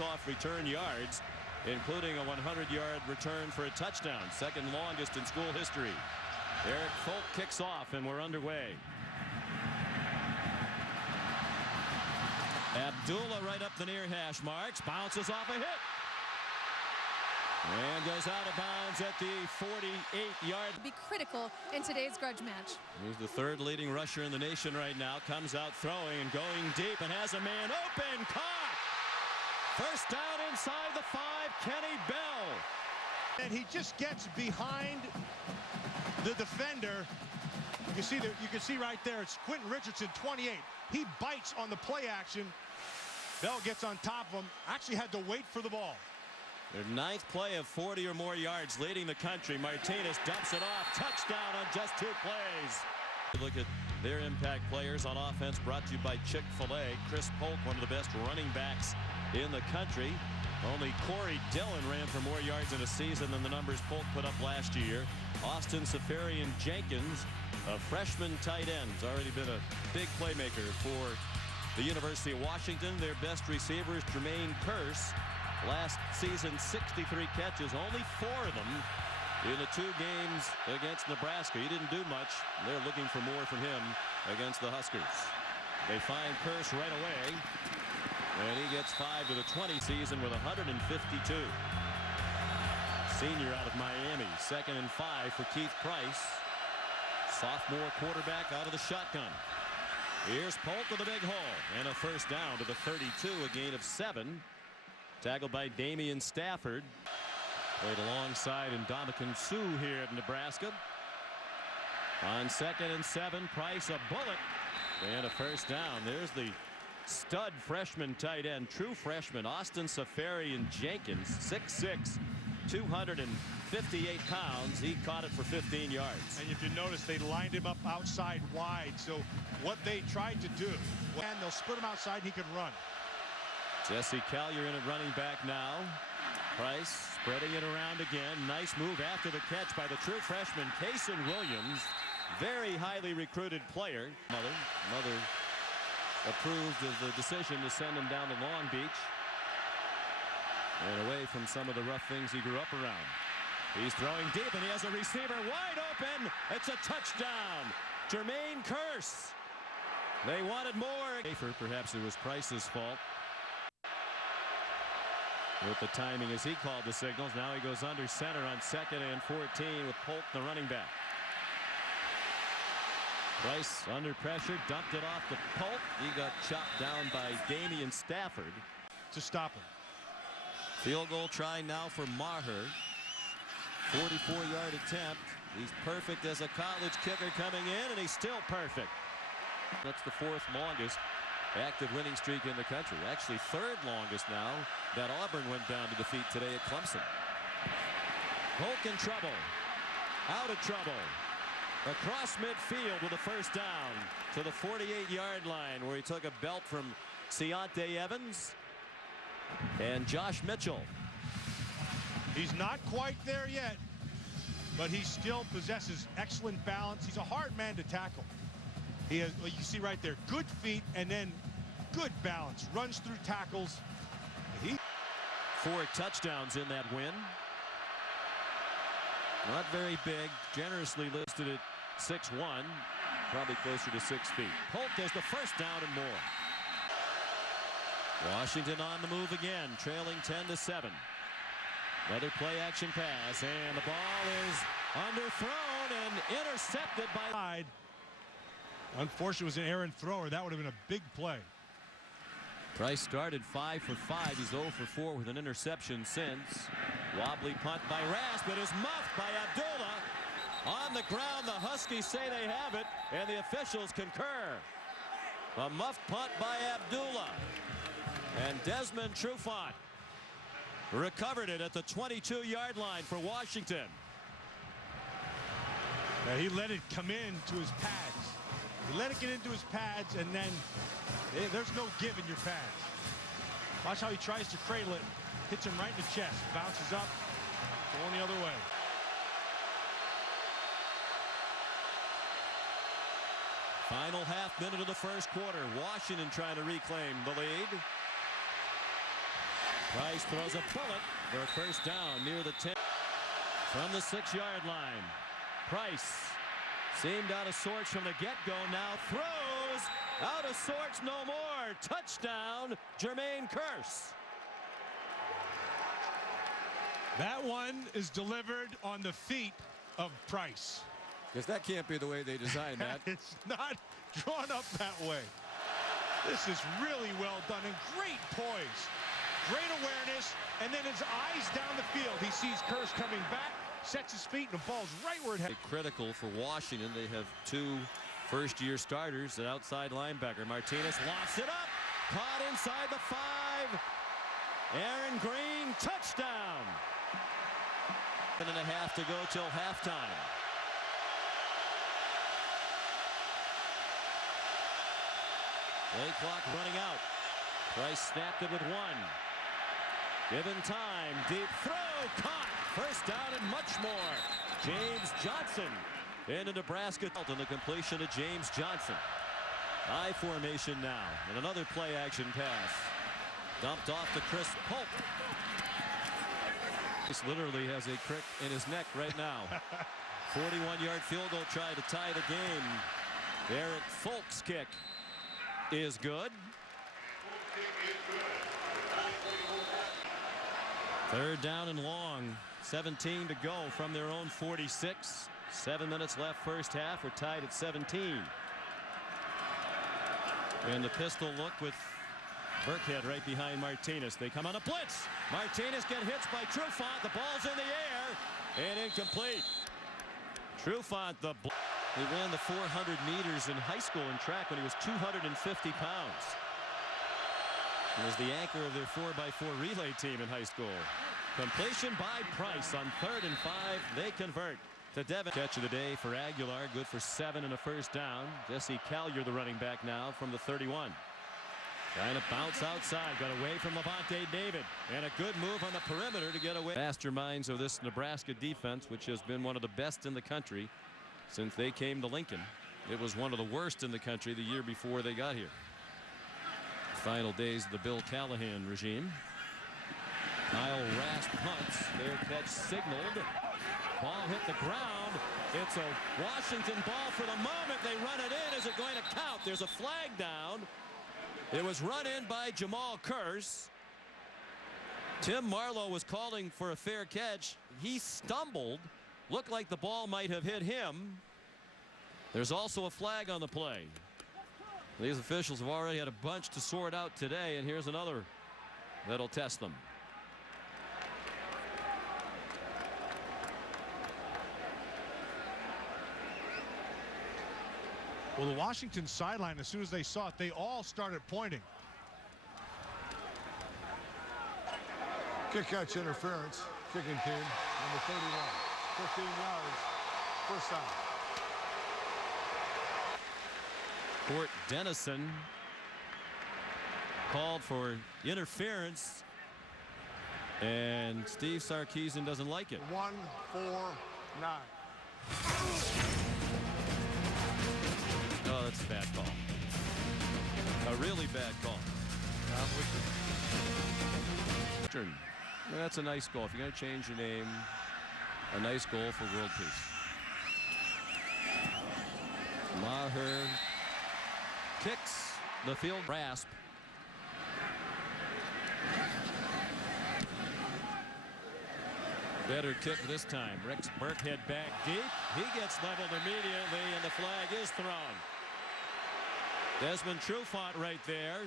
off return yards, including a 100-yard return for a touchdown, second longest in school history. Eric Folk kicks off, and we're underway. Abdullah right up the near hash marks, bounces off a hit, and goes out of bounds at the 48-yard. Be critical in today's grudge match. He's the third leading rusher in the nation right now. Comes out throwing and going deep and has a man open. Caught. First down inside the 5, Kenny Bell. And he just gets behind the defender. You can see right there, it's Quentin Richardson, 28. He bites on the play action. Bell gets on top of him. Actually had to wait for the ball. Their 9th play of 40 or more yards, leading the country. Martinez dumps it off. Touchdown on just 2 plays. Look at their impact players on offense, brought to you by Chick-fil-A. Chris Polk, one of the best running backs in the country. Only Corey Dillon ran for more yards in a season than the numbers Polk put up last year. Austin Safarian-Jenkins, a freshman tight end, has already been a big playmaker for the University of Washington. Their best receiver is Jermaine Kearse. Last season, 63 catches, only 4 of them in the 2 games against Nebraska. He didn't do much. They're looking for more from him against the Huskers. They find Kearse right away, and he gets 5 to the 20 season with 152. Senior out of Miami, 2nd and 5 for Keith Price. Sophomore quarterback out of the shotgun. Here's Polk with a big hole and a first down to the 32, a gain of 7. Tackled by Damian Stafford. Played alongside Ndamukong Suh here at Nebraska. On 2nd and 7, Price a bullet and a first down. There's the stud freshman tight end, true freshman, Austin Safarian-Jenkins, 6'6", 258 pounds. He caught it for 15 yards. And if you notice, they lined him up outside wide. So what they tried to do, and they'll split him outside and he could run. Jesse Collier in at running back now. Price spreading it around again. Nice move after the catch by the true freshman, Kason Williams. Very highly recruited player. Mother approved of the decision to send him down to Long Beach and away from some of the rough things he grew up around. He's throwing deep, and he has a receiver wide open. It's a touchdown. Jermaine Kearse. They wanted more. Perhaps it was Price's fault with the timing as he called the signals. Now he goes under center on 2nd and 14 with Polk, the running back. Price under pressure, dumped it off to Polk. He got chopped down by Damian Stafford To stop him. Field goal try now for Maher. 44-yard attempt. He's perfect as a college kicker coming in, and he's still perfect. That's the 4th longest active winning streak in the country. Actually 3rd longest now that Auburn went down to defeat today at Clemson. Polk in trouble. Out of trouble. Across midfield with a first down to the 48-yard line, where he took a belt from Ciante Evans and Josh Mitchell. He's not quite there yet, but he still possesses excellent balance. He's a hard man to tackle. He has, you see right there, good feet and then good balance. Runs through tackles. 4 touchdowns in that win. Not very big. Generously listed at 6'1". Probably closer to 6 feet. Polk does the first down and more. Washington on the move again, trailing 10-7. Another play action pass, and the ball is underthrown and intercepted by. Unfortunately, it was an errant thrower. That would have been a big play. Price started 5 for 5. He's 0 for 4 with an interception since. Wobbly punt by Ras, but is muffed by Abdullah. On the ground, the Huskies say they have it, and the officials concur. A muffed punt by Abdullah. And Desmond Trufant recovered it at the 22-yard line for Washington. Yeah, he let it come in to his pads. He let it get into his pads, and then there's no give in your pads. Watch how he tries to cradle it. Hits him right in the chest. Bounces up. Going the other way. Final half minute of the first quarter. Washington trying to reclaim the lead. Price throws a bullet for a first down near the 10. From the 6-yard line. Price seemed out of sorts from the get-go. Now throws out of sorts no more. Touchdown, Jermaine Kearse. That one is delivered on the feet of Price. Because that can't be the way they designed that. It's not drawn up that way. This is really well done and great poise. Great awareness, and then his eyes down the field. He sees Kearse coming back, sets his feet, and the ball's right where it has. Critical for Washington. They have 2 first-year starters at outside linebacker. Martinez lofts it up, caught inside the 5. Aaron Green, touchdown. 7.5 to go till halftime. Play clock running out. Price snapped it with 1. Given time, deep throw, caught. First down and much more. James Johnson into Nebraska. And the completion to James Johnson. High formation now. And another play action pass. Dumped off to Chris Polk. This literally has a crick in his neck right now. 41-yard field goal tried to tie the game. Eric Folk's kick is good. 3rd down and long. 17 to go from their own 46. 7 minutes left first half. We're tied at 17. And the pistol look with Burkhead right behind Martinez. They come on a blitz. Martinez gets hit by Trufant. The ball's in the air and incomplete. Trufant, he ran the 400 meters in high school in track when he was 250 pounds. He was the anchor of their 4x4 relay team in high school. Completion by Price on 3rd and 5. They convert to Devin. Catch of the day for Aguilar. Good for 7 and a first down. Jesse Collier, the running back now from the 31. Trying to bounce outside. Got away from Levante David. And a good move on the perimeter to get away. Masterminds of this Nebraska defense, which has been one of the best in the country since they came to Lincoln. It was one of the worst in the country the year before they got here. Final days of the Bill Callahan regime. Kyle Rasp punts. Their catch signaled. Ball hit the ground. It's a Washington ball for the moment. They run it in. Is it going to count? There's a flag down. It was run in by Jamal Kearse. Tim Marlowe was calling for a fair catch. He stumbled. Looked like the ball might have hit him. There's also a flag on the play. These officials have already had a bunch to sort out today, and here's another that'll test them. Well, the Washington sideline, as soon as they saw it, they all started pointing. Kick catch interference. Kicking team, number 31. 15 yards. First down. Court Dennison called for interference, and Steve Sarkisian doesn't like it. 1-4-9. Oh, that's a bad call. A really bad call. That's a nice goal. If you're going to change your name, a nice goal for world peace. Maher kicks the field. Rasp. Better kick this time. Rex Burkhead back deep. He gets leveled immediately, and the flag is thrown. Desmond Trufant right there.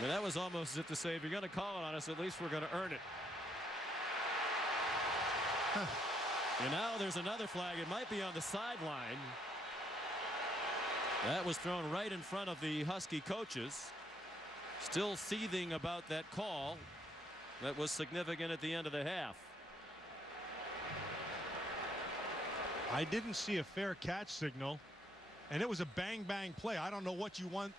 And that was almost as if to say, if you're going to call it on us, at least we're going to earn it. And now there's another flag. It might be on the sideline. That was thrown right in front of the Husky coaches. Still seething about that call. That was significant at the end of the half. I didn't see a fair catch signal, and it was a bang-bang play. I don't know what you want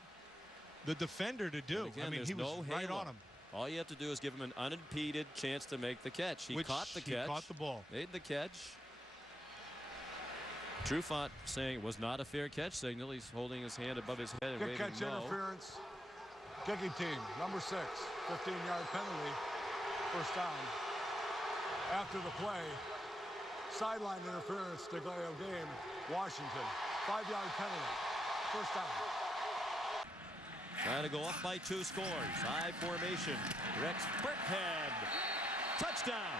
the defender to do. Again, I mean, he was right on him. All you have to do is give him an unimpeded chance to make the catch. He caught the catch. He caught the ball. Made the catch. Trufant saying it was not a fair catch signal. He's holding his hand above his head and Kick waving catch no. interference. Kicking team, number 6, 15-yard penalty, first down. After the play, sideline interference, delay of game, Washington. 5-yard penalty, first down. Trying to go up by 2 scores. I formation. Rex Burkhead. Touchdown.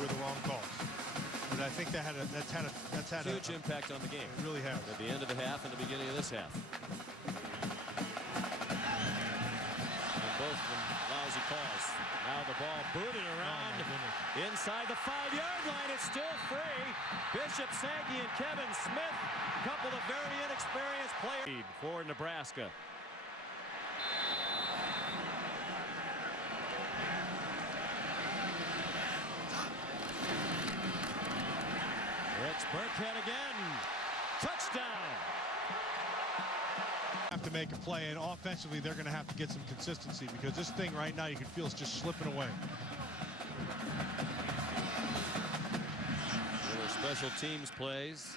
Were the wrong calls. But I think that's had a Huge impact on the game. It really has. At the end of the half and the beginning of this half. And both of them lousy calls. Now the ball booted around inside the 5-yard line. It's still free. Bishop Sankey and Kevin Smith, a couple of very inexperienced players for Nebraska. Rex Burkhead again. Touchdown. Have to make a play, and offensively they're going to have to get some consistency because this thing right now you can feel it's just slipping away. Little special teams plays.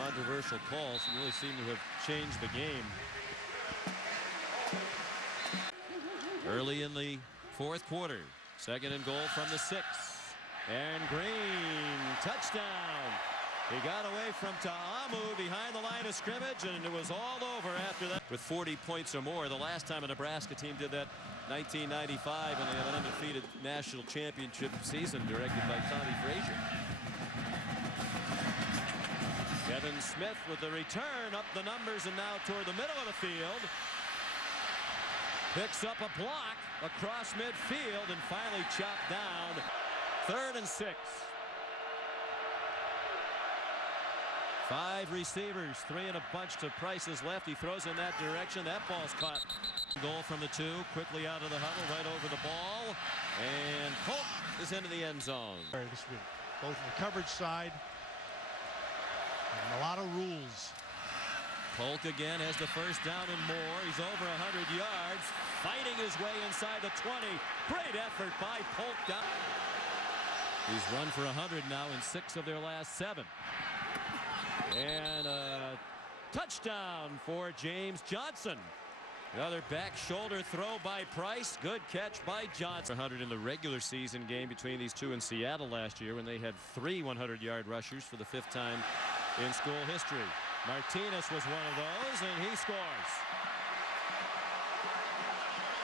Controversial calls really seem to have changed the game. Early in the 4th quarter. 2nd and goal from the 6. And Green, touchdown. He got away from Ta'amu behind the line of scrimmage, and it was all over after that. With 40 points or more, the last time a Nebraska team did that, 1995, and they had an undefeated national championship season directed by Tommy Frazier. Kevin Smith with the return up the numbers and now toward the middle of the field. Picks up a block across midfield and finally chopped down. 3rd and 6. 5 receivers, 3 in a bunch to Price's left. He throws in that direction. That ball's caught. Goal from the 2, quickly out of the huddle, right over the ball. And Polk is into the end zone. This week, both on the coverage side and a lot of rules. Polk again has the first down and more. He's over 100 yards, fighting his way inside the 20. Great effort by Polk down. He's run for 100 now in 6 of their last 7. And a touchdown for James Johnson. Another back shoulder throw by Price. Good catch by Johnson. 100 in the regular season game between these two in Seattle last year when they had 3 100-yard rushers for the 5th time in school history. Martinez was one of those, and he scores.